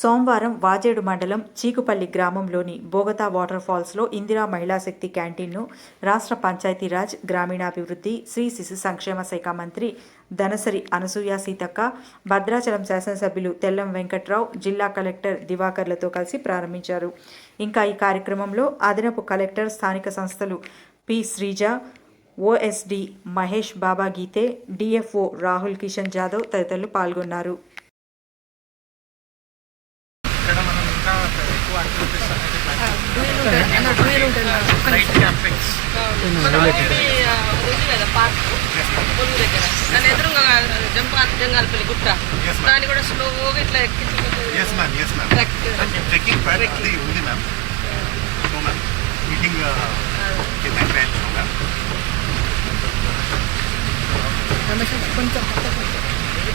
సోమవారం వాజేడు మండలం చీకుపల్లి గ్రామంలోని బోగతా వాటర్ ఫాల్స్లో ఇందిరా మహిళా శక్తి క్యాంటీన్ను రాష్ట్ర పంచాయతీరాజ్ గ్రామీణాభివృద్ధి శ్రీ శిశు సంక్షేమ శాఖ మంత్రి ధనసరి అనసూయ సీతక్క, భద్రాచలం శాసనసభ్యులు తెల్లం వెంకట్రావు, జిల్లా కలెక్టర్ దివాకర్లతో కలిసి ప్రారంభించారు. ఇంకా ఈ కార్యక్రమంలో అదనపు కలెక్టర్, స్థానిక సంస్థలు పి శ్రీజ, ఓఎస్డి మహేష్ బాబా గీతే, డిఎఫ్ఓ రాహుల్ కిషన్ జాదవ్ తదితరులు పాల్గొన్నారు. జంగాలపల్లి గుట్ట దాన్ని కూడా స్లోగా ఇట్లా ట్రెక్కింగ్ ప్యాడ్ అది ఉంది మ్యామ్. మీటింగ్ కొంచెం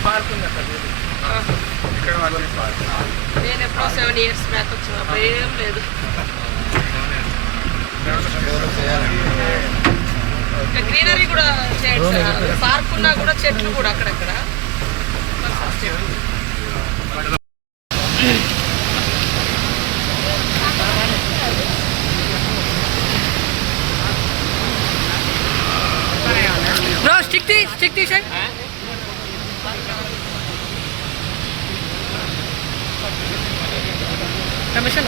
పార్క్ ఉంది నేను ఎప్పుడో 7 years బ్యాక్ వచ్చినప్పుడు ఏం లేదు. గ్రీనరీ కూడా చేయండి, పార్క్ ఉన్నా కూడా చెట్లు కూడా అక్కడక్కడ. స్టిక్ తీసేయండి. Permission?